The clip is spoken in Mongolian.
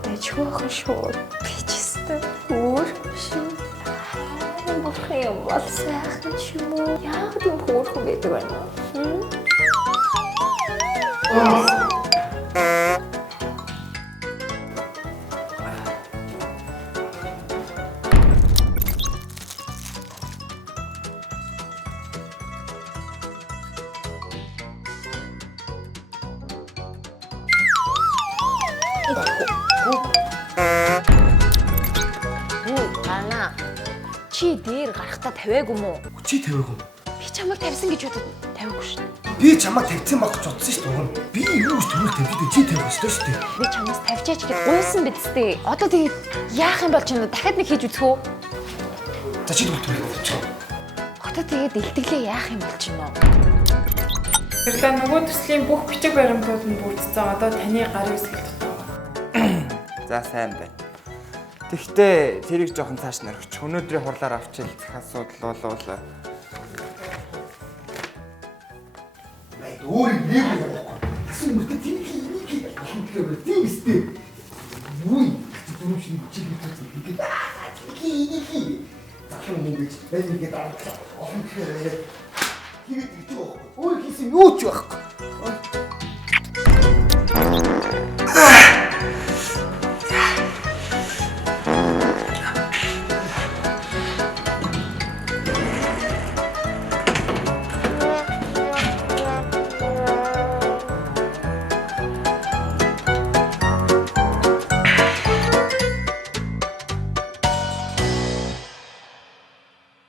Дэжгүй шүү. Би ч өстэй өөр шүү. Бохоо юм бол сайхан ч юм уу. Яг тийм хөөрхөн байдаг байна. Ана чи дээр гарахтаа тавиагүй мó? Чи тавиагүй. Би чамайг тавьсан гэж бодоод тавиагүй шүү дээ. Би чамайг тавьсан байх гэж бодсон шүү дээ. Би юу ч төрөл тавьдээ чи тавих ёстой шүү дээ. Би чамаас тавьчаач гэж гуйсан бидтэй. Одоо тэгээд яах юм бол ч дахиад нэг хийж үзэх үү? За чи төрөл тавьчих. Одоо тэгээд илтгэлээ яах юм бол ч юм уу? Тэрлээ нөгөө төслийн бүх бичиг баримтууд нь бүрдсэн. Одоо таны гарын үсгэл дутаа. За сайн байна. Тэгтээ тэрийг жоохон цааш нарахч. Өнөөдрийн хурлаар авчил асуудал болов. Өөр нэг явахгүй. Гэсэн мөртөө тийм хийх тийм үстэй. Үгүй. Дөрөв шиг чиг хийх. Хий. Захын ингэж байгаад авах. Тэгээд тэгж байгаа. Өөр хийсэн юу ч байхгүй.